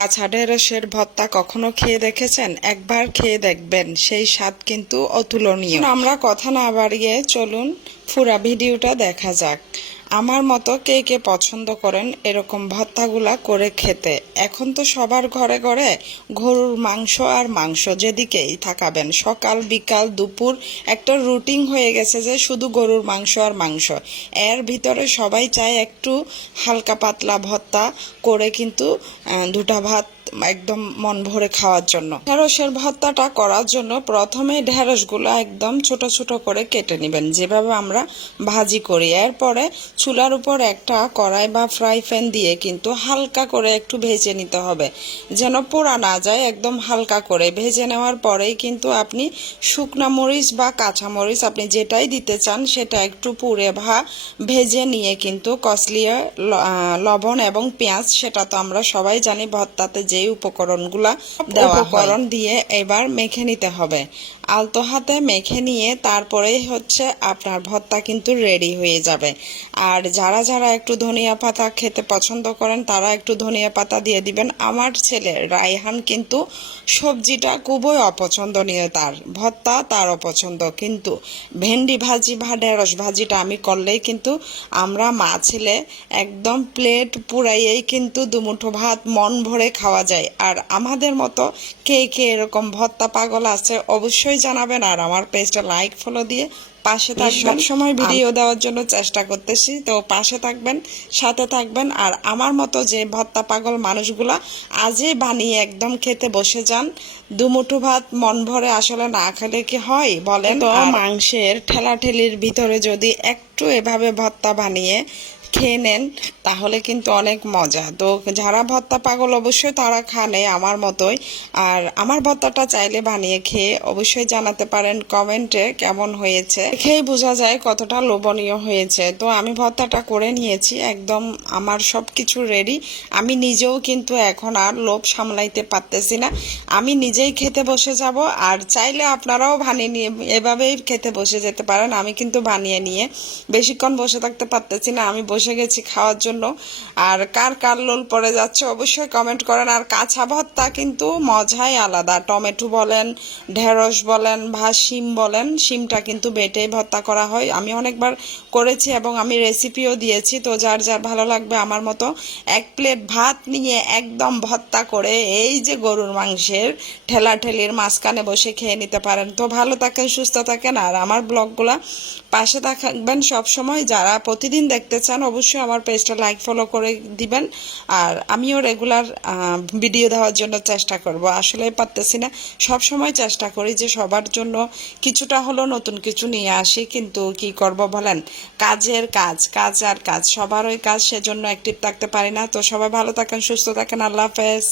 আচ্ছা ঢেঁড়সের ভর্তা কখনো খেয়ে দেখেছেন? একবার খেয়ে দেখবেন, সেই স্বাদ কিন্তু অতুলনীয়। আমরা কথা না বাড়িয়ে চলুন ফুরা ভিডিওটা দেখা যাক। আমার মতো কে কে পছন্দ করেন এরকম ভর্তাগুলা করে খেতে। এখন তো সবার ঘরে ঘরে গরুর মাংস আর মাংস যেদিকেই থাকাবেন, সকাল, বিকাল, দুপুর একটা রুটিন হয়ে গেছে যে শুধু গরুর মাংস আর মাংস। এর ভিতরে সবাই চায় একটু হালকা পাতলা ভর্তা করে কিন্তু দুটা ভাত একদম মন ভরে খাওয়ার জন্য। ঢেঁড়সের ভর্তাটা করার জন্য প্রথমে ঢেঁড়সগুলো একদম ছোট ছোট করে কেটে নেবেন। যেভাবে আমরা ভাজি করি। এরপরে চুলার উপর একটা কড়াই বা ফ্রাই প্যান দিয়ে কিন্তু হালকা করে একটু ভেজে নিতে হবে। যেন পোড়া না যায়, একদম হালকা করে। ভেজে নেওয়ার পরেই কিন্তু আপনি শুকনা মরিচ বা কাঁচা মরিচ আপনি যেটাই দিতে চান, সেটা একটু পুড়ে ভা ভেজে নিয়ে কিন্তু কসলিয়ে লবণ এবং পেঁয়াজ, সেটা তো আমরা সবাই জানি, ভর্তাতে যে উপকরণগুলা দেওয়া উপকরণ দিয়ে এবার মেখে নিতে হবে। আলতো হাতে মেখে নিয়ে তারপরেই হচ্ছে আপনার ভর্তা কিন্তু রেডি হয়ে যাবে। আর যারা যারা একটু ধনিয়া পাতা খেতে পছন্দ করেন, তারা একটু ধনিয়া পাতা দিয়ে দিবেন। আমার ছেলে রায়হান কিন্তু সবজিটা খুবই অপছন্দনীয় তার ভর্তা তার অপছন্দ কিন্তু ভেন্ডি ভাজি বা ঢেঁড়স ভাজিটা আমি করলেই কিন্তু আমরা মা ছেলে একদম প্লেট পুরাইয়েই কিন্তু দুমুঠো ভাত মন ভরে খাওয়া যায়। আর আমাদের মতো কে কে এরকম ভর্তা পাগল আছে, অবশ্যই জানাবেন আর আমার পেজটা লাইক ফলো দিয়ে পাশে থাকবেন। সময় ভিডিও দেওয়ার জন্য চেষ্টা করতেছি। তো পাশে থাকবেন সাথে থাকবেন আর আমার মতো যে ভর্তা পাগল মানুষগুলা আজই বানিয়ে একদম খেতে বসে যান। দুমুঠো ভাত মন ভরে আসলে না খেলে কি হয় বলেন? তো মাংসের ঠেলাঠেলির ভিতরে যদি একটু এভাবে ভত্তা বানিয়ে খেয়ে নেন, তাহলে কিন্তু অনেক মজা। তো যারা ভর্তা পাগল অবশ্যই তারা খানে আমার মতোই। আর আমার ভর্তাটা চাইলে বানিয়ে খেয়ে অবশ্যই জানাতে পারেন কমেন্টে কেমন হয়েছে। খেয়ে বোঝা যায় কতটা লোভনীয় হয়েছে। তো আমি ভর্তাটা করে নিয়েছি, একদম আমার সব কিছু রেডি আমি নিজেও কিন্তু এখন আর লোভ সামলাইতে পারতেছি না। আমি নিজেই খেতে বসে যাব, আর চাইলে আপনারাও বানিয়ে নিয়ে এভাবেই খেতে বসে যেতে পারেন। আমি কিন্তু বানিয়ে নিয়ে বেশিক্ষণ বসে থাকতে পারতেছি না, আমি বসে গেছি খাওয়ার জন্য। আর কার কার লোল পড়ে যাচ্ছে অবশ্যই কমেন্ট করেন। আর কাঁচা ভর্তা কিন্তু মজাই আলাদা। টমেটো বলেন, ঢেঁড়স বলেন, বা শিম বলেন, শিমটা কিন্তু বেটেই ভর্তা করা হয়। আমি অনেকবার করেছি এবং আমি রেসিপিও দিয়েছি। তো যার যার ভালো লাগবে আমার মতো এক প্লেট ভাত নিয়ে একদম ভর্তা করে এই যে গরুর মাংসের ঠেলাঠেলির মাঝখানে বসে খেয়ে নিতে পারেন। তো ভালো থাকেন, সুস্থ থাকেন। আর আমার ব্লগগুলা পাশে থাকবেন সব সময় যারা প্রতিদিন দেখতে চান অবশ্যই আমার পেজটা লাইক ফলো করে দিবেন। আর আমিও রেগুলার ভিডিও দেওয়ার জন্য চেষ্টা করব। আসলে পারতেছি না। সব সময় চেষ্টা করি যে সবার জন্য কিছুটা হলো নতুন কিছু নিয়ে আসি, কিন্তু কি করব বলেন? কাজের কাজ কাজ আর কাজ। সবার ওই কাজ সেজন্য অ্যাক্টিভ থাকতে পারি না। তো সবাই ভালো থাকেন, সুস্থ থাকেন। আল্লাহ হাফেজ।